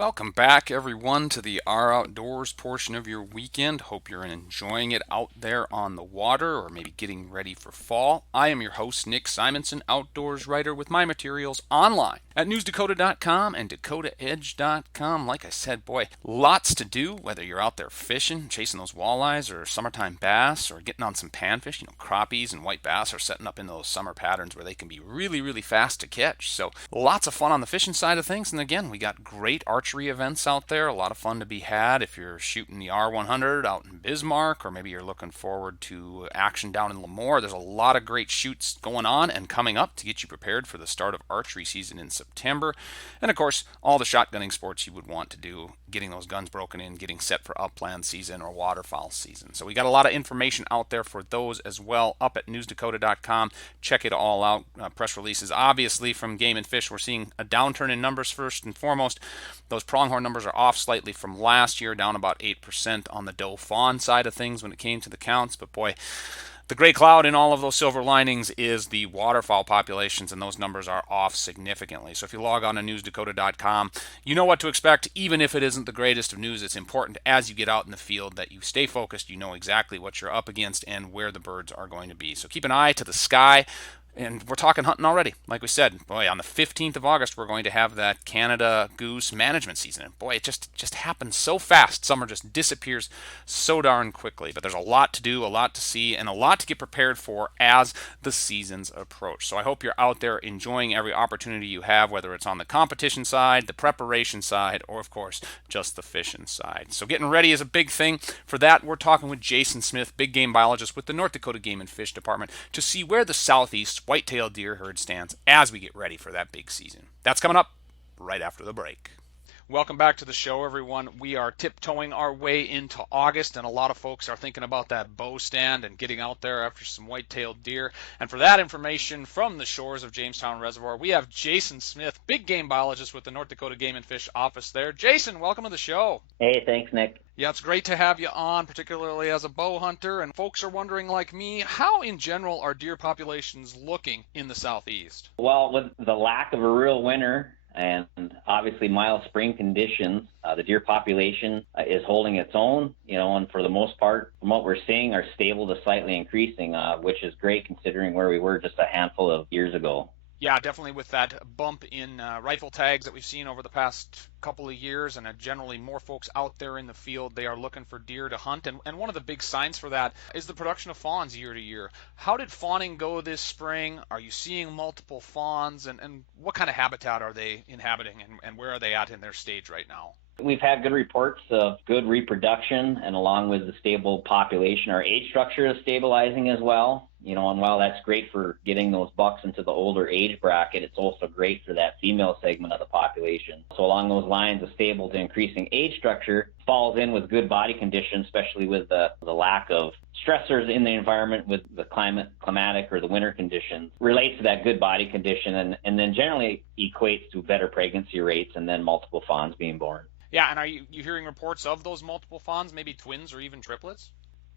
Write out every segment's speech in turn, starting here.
Welcome back, everyone, to the Our Outdoors portion of your weekend. Hope you're enjoying it out there on the water or maybe getting ready for fall. I am your host, Nick Simonson, outdoors writer with my materials online at newsdakota.com and dakotaedge.com. Like I said, boy, lots to do, whether you're out there fishing, chasing those walleyes or summertime bass or getting on some panfish. Crappies and white bass are setting up into those summer patterns where they can be really, really fast to catch. So lots of fun on the fishing side of things. And again, we got great archery events out there, a lot of fun to be had if you're shooting the R100 out in Bismarck, or maybe you're looking forward to action down in Lemoore. There's a lot of great shoots going on and coming up to get you prepared for the start of archery season in September. And of course, all the shotgunning sports you would want to do, getting those guns broken in, getting set for upland season or waterfowl season. So we got a lot of information out there for those as well up at newsdakota.com. Check it all out. Press releases, obviously, from Game and Fish. We're seeing a downturn in numbers first and foremost. Those pronghorn numbers are off slightly from last year, down about 8% on the doe fawn side of things when it came to the counts. But boy, the gray cloud in all of those silver linings is the waterfowl populations, and those numbers are off significantly. So if you log on to newsdakota.com, you know what to expect, even if it isn't the greatest of news. It's important as you get out in the field that you stay focused, you know exactly what you're up against and where the birds are going to be. So keep an eye to the sky. And we're talking hunting already. Like we said, boy, on the 15th of August, we're going to have that Canada goose management season. And boy, it just happens so fast. Summer just disappears so darn quickly. But there's a lot to do, a lot to see, and a lot to get prepared for as the seasons approach. So I hope you're out there enjoying every opportunity you have, whether it's on the competition side, the preparation side, or, of course, just the fishing side. So getting ready is a big thing. For that, we're talking with Jason Smith, big game biologist with the North Dakota Game and Fish Department, to see where the southeast whitetail deer herd stands as we get ready for that big season. That's coming up right after the break. Welcome back to the show, everyone. We are tiptoeing our way into August, and a lot of folks are thinking about that bow stand and getting out there after some white-tailed deer. And for that information from the shores of Jamestown Reservoir, we have Jason Smith, big game biologist with the North Dakota Game and Fish office there. Jason, welcome to the show. Hey, thanks, Nick. Yeah, it's great to have you on, particularly as a bow hunter. And folks are wondering, like me, how in general are deer populations looking in the southeast? Well, with the lack of a real winter and obviously mild spring conditions, the deer population is holding its own, and for the most part, from what we're seeing, are stable to slightly increasing, which is great considering where we were just a handful of years ago. Yeah, definitely with that bump in rifle tags that we've seen over the past couple of years, and generally more folks out there in the field, they are looking for deer to hunt. And one of the big signs for that is the production of fawns year to year. How did fawning go this spring? Are you seeing multiple fawns? And what kind of habitat are they inhabiting, and where are they at in their stage right now? We've had good reports of good reproduction, and along with the stable population, our age structure is stabilizing as well. And while that's great for getting those bucks into the older age bracket, it's also great for that female segment of the population. So along those lines, a stable to increasing age structure falls in with good body conditions, especially with the lack of stressors in the environment with the climatic or the winter conditions, relates to that good body condition, and then generally equates to better pregnancy rates and then multiple fawns being born. Yeah, and are you hearing reports of those multiple fawns, maybe twins or even triplets?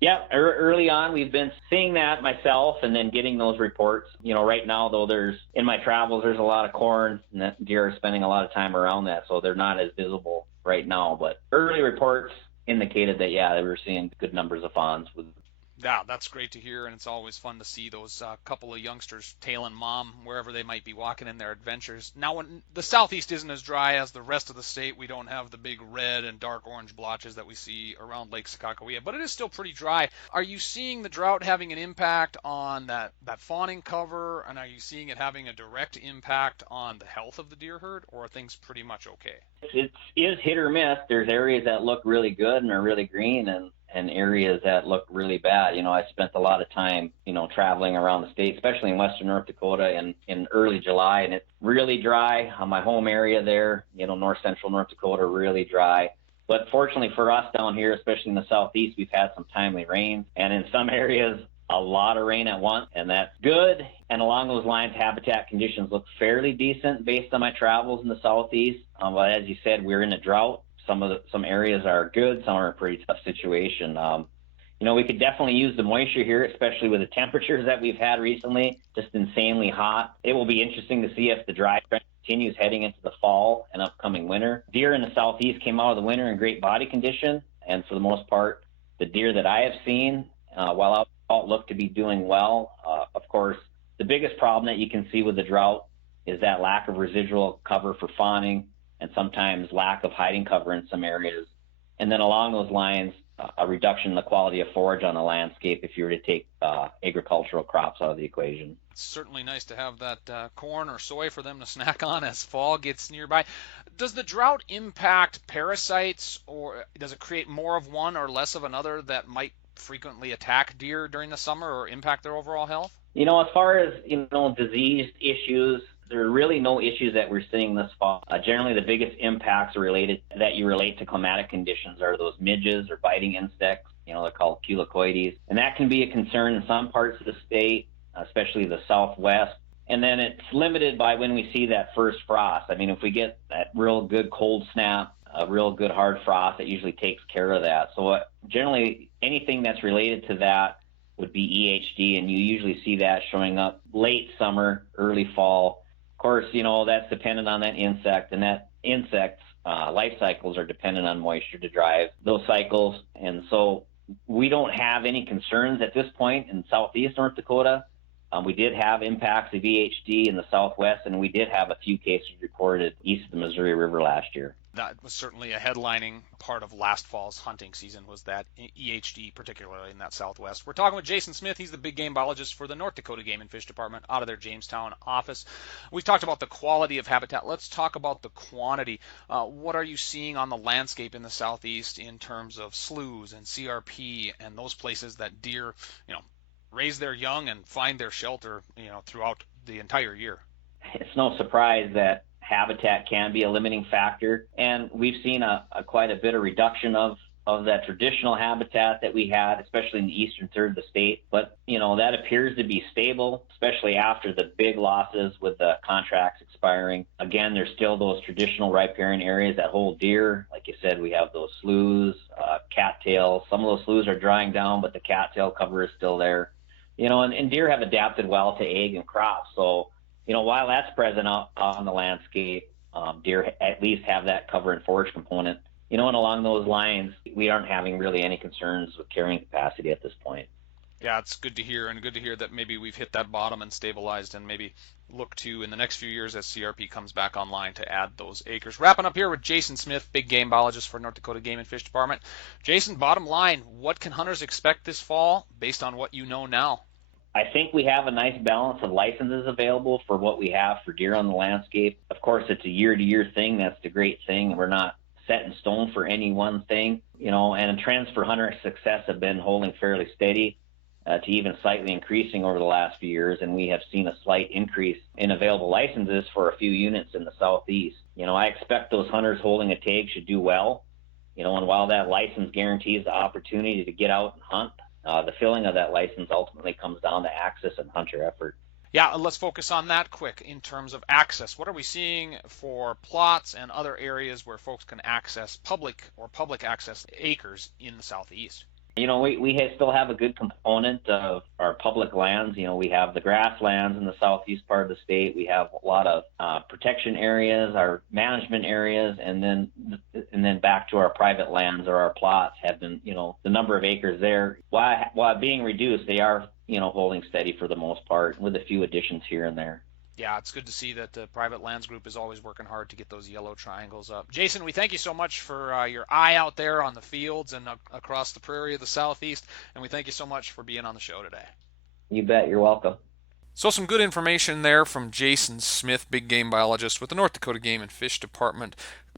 Yeah, early on we've been seeing that myself and then getting those reports. Right now, though, in my travels, there's a lot of corn, and that deer are spending a lot of time around that, so they're not as visible right now. But early reports indicated that, yeah, they were seeing good numbers of fawns. Yeah, that's great to hear, and it's always fun to see those couple of youngsters tailing mom wherever they might be walking in their adventures. Now, when the southeast isn't as dry as the rest of the state, we don't have the big red and dark orange blotches that we see around Lake Sakakawea, but it is still pretty dry. Are you seeing the drought having an impact on that fawning cover, and are you seeing it having a direct impact on the health of the deer herd, or are things pretty much okay? It is hit or miss. There's areas that look really good and are really green, and areas that look really bad. I spent a lot of time, traveling around the state, especially in western North Dakota in early July, and it's really dry. On my home area there, north central North Dakota, really dry. But fortunately for us down here, especially in the southeast, we've had some timely rain, and in some areas, a lot of rain at once, and that's good. And along those lines, habitat conditions look fairly decent based on my travels in the southeast. But as you said, we're in a drought. Some areas are good, some are a pretty tough situation. We could definitely use the moisture here, especially with the temperatures that we've had recently, just insanely hot. It will be interesting to see if the dry trend continues heading into the fall and upcoming winter. Deer in the southeast came out of the winter in great body condition, and for the most part, the deer that I have seen, while out, look to be doing well. Of course, the biggest problem that you can see with the drought is that lack of residual cover for fawning and sometimes lack of hiding cover in some areas. And then along those lines, a reduction in the quality of forage on the landscape if you were to take agricultural crops out of the equation. It's certainly nice to have that corn or soy for them to snack on as fall gets nearby. Does the drought impact parasites, or does it create more of one or less of another that might frequently attack deer during the summer or impact their overall health? As far as, disease issues, there are really no issues that we're seeing this fall. Generally, the biggest impacts that you relate to climatic conditions are those midges or biting insects. They're called culicoides. And that can be a concern in some parts of the state, especially the southwest. And then it's limited by when we see that first frost. I mean, if we get that real good cold snap, a real good hard frost, it usually takes care of that. So generally, anything that's related to that would be EHD, and you usually see that showing up late summer, early fall. Of course, that's dependent on that insect, and that insect's life cycles are dependent on moisture to drive those cycles. And so we don't have any concerns at this point in southeast North Dakota. We did have impacts of EHD in the southwest, and we did have a few cases reported east of the Missouri River last year. That was certainly a headlining part of last fall's hunting season, was that EHD, particularly in that southwest. We're talking with Jason Smith. He's the big game biologist for the North Dakota Game and Fish Department out of their Jamestown office. We've talked about the quality of habitat. Let's talk about the quantity. What are you seeing on the landscape in the southeast in terms of sloughs and CRP and those places that deer, raise their young and find their shelter, throughout the entire year? It's no surprise that habitat can be a limiting factor, and we've seen quite a bit of reduction of that traditional habitat that we had, especially in the eastern third of the state. But that appears to be stable, especially after the big losses with the contracts expiring. Again, there's still those traditional riparian areas that hold deer. Like you said, we have those sloughs, cattails. Some of those sloughs are drying down, but the cattail cover is still there. And deer have adapted well to ag and crops. So while that's present out on the landscape, deer at least have that cover and forage component. And along those lines, we aren't having really any concerns with carrying capacity at this point. Yeah, it's good to hear, and good to hear that maybe we've hit that bottom and stabilized, and maybe look to in the next few years as CRP comes back online to add those acres. Wrapping up here with Jason Smith, big game biologist for North Dakota Game and Fish Department. Jason, bottom line, what can hunters expect this fall based on what you know now? I think we have a nice balance of licenses available for what we have for deer on the landscape. Of course, it's a year-to-year thing. That's the great thing. We're not set in stone for any one thing, and the trends for hunter success have been holding fairly steady to even slightly increasing over the last few years, and we have seen a slight increase in available licenses for a few units in the southeast. I expect those hunters holding a tag should do well, and while that license guarantees the opportunity to get out and hunt, the filling of that license ultimately comes down to access and hunter effort. Yeah, let's focus on that quick in terms of access. What are we seeing for plots and other areas where folks can access public access acres in the southeast? We still have a good component of our public lands. We have the grasslands in the southeast part of the state. We have a lot of protection areas, our management areas, and then back to our private lands or our plots have been, the number of acres there, while being reduced, they are, holding steady for the most part with a few additions here and there. Yeah, it's good to see that the Private Lands Group is always working hard to get those yellow triangles up. Jason, we thank you so much for your eye out there on the fields and across the prairie of the southeast, and we thank you so much for being on the show today. You bet. You're welcome. So some good information there from Jason Smith, big game biologist with the North Dakota Game and Fish Department,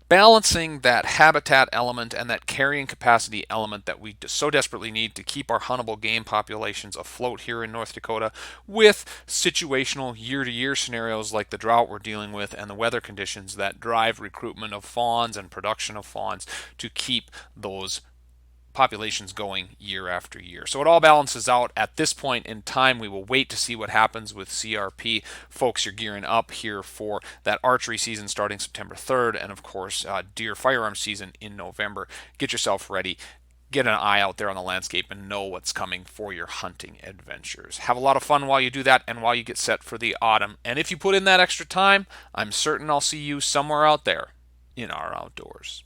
balancing that habitat element and that carrying capacity element that we so desperately need to keep our huntable game populations afloat here in North Dakota, with situational year-to-year scenarios like the drought we're dealing with and the weather conditions that drive recruitment of fawns and production of fawns to keep those populations going year after year. So it all balances out. At this point in time, we will wait to see what happens with CRP. Folks, you're gearing up here for that archery season starting September 3rd, and of course deer firearm season in November. Get yourself ready. get an eye out there on the landscape and know what's coming for your hunting adventures. Have a lot of fun while you do that and while you get set for the autumn. And if you put in that extra time, I'm certain I'll see you somewhere out there in our outdoors.